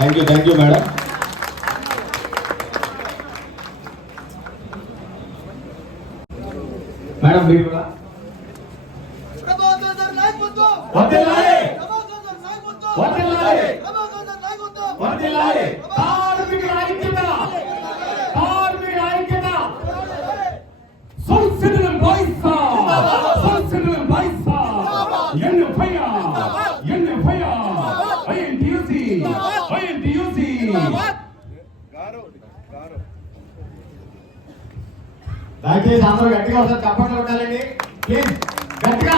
Thank you thank you madam madam మీరు కూడా ప్రభాకర్ నాయకత్వం వర్ధిల్లాలి! దయచేసి అందరూ గట్టిగా ఒకసారి చప్పట్లు కొట్టాలండి. ప్లీజ్ గట్టిగా.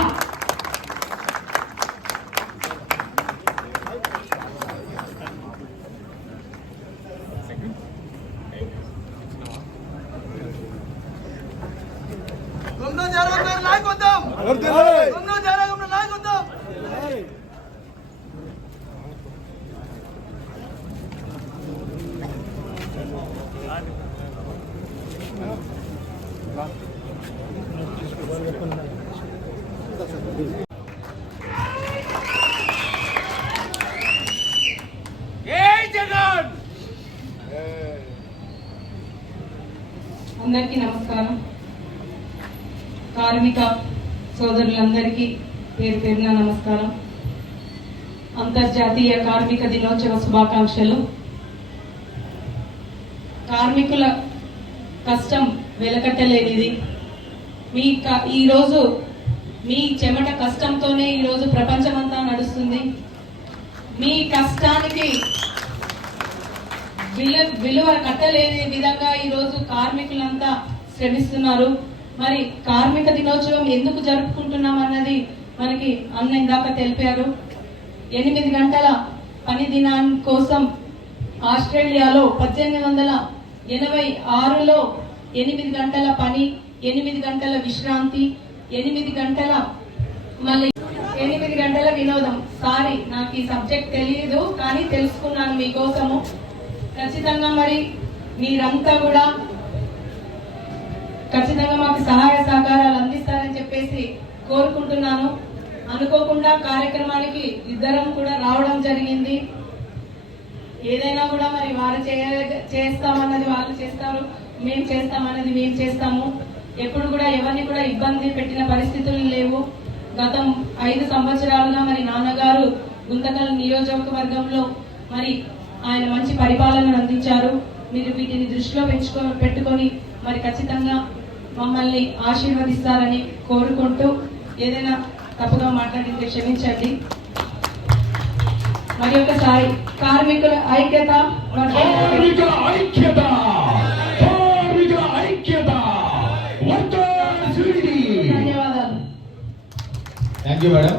గుండు జరగం నాయకత్వం గుండు జరగం అందరికీ నమస్కారం. కార్మిక సోదరులందరికీ పేరు పేరున నమస్కారం. అంతర్జాతీయ కార్మిక దినోత్సవ శుభాకాంక్షలు. కార్మికుల కష్టం వెలకట్టలేనిది. మీ క- ఈరోజు మీ చెమట కష్టంతోనే ఈరోజు ప్రపంచమంతా నడుస్తుంది. మీ కష్టానికి విలువ విలువ కట్టలేని విధంగా ఈరోజు కార్మికులంతా శ్రమిస్తున్నారు. మరి కార్మిక దినోత్సవం ఎందుకు జరుపుకుంటున్నాం అన్నది మనకి అన్న ఇందాక తెలిపారు. ఎనిమిది గంటల పని దినాన్ని కోసం ఆస్ట్రేలియాలో పద్దెనిమిది వందల ఎనభై ఆరులో ఎనిమిది గంటల పని ఎనిమిది గంటల విశ్రాంతి ఎనిమిది గంటల మళ్ళీ ఎనిమిది గంటల వినోదం. సారీ నాకు ఈ సబ్జెక్ట్ తెలియదు కానీ తెలుసుకున్నాను మీకోసము. ఖచ్చితంగా మరి మీరంతా కూడా ఖచ్చితంగా మాకు సహాయ సహకారాలు అందిస్తారని చెప్పేసి కోరుకుంటున్నాను. అనుకోకుండా కార్యక్రమానికి ఇద్దరం కూడా రావడం జరిగింది. ఏదైనా కూడా మరి వారు చేయ చేస్తామన్నది వాళ్ళు చేస్తారు మేము చేస్తామన్నది మేము చేస్తాము. ఎప్పుడు కూడా ఎవరిని కూడా ఇబ్బంది పెట్టిన పరిస్థితులు లేవు. గతం ఐదు సంవత్సరాలుగా మరి నాన్నగారు గుంతకల్ నియోజకవర్గంలో మరి ఆయన మంచి పరిపాలనను అందించారు. మీరు వీటిని దృష్టిలో పెంచుకో పెట్టుకొని మరి ఖచ్చితంగా మమ్మల్ని ఆశీర్వదిస్తారని కోరుకుంటూ ఏదైనా తప్పుగా మాట్లాడితే క్షమించండి. మరి ఒకసారి కార్మికుల ఐక్యత కార్మిక ఐక్యత కార్మిక ఐక్యత ధన్యవాదాలు థ్యాంక్ యూ మేడం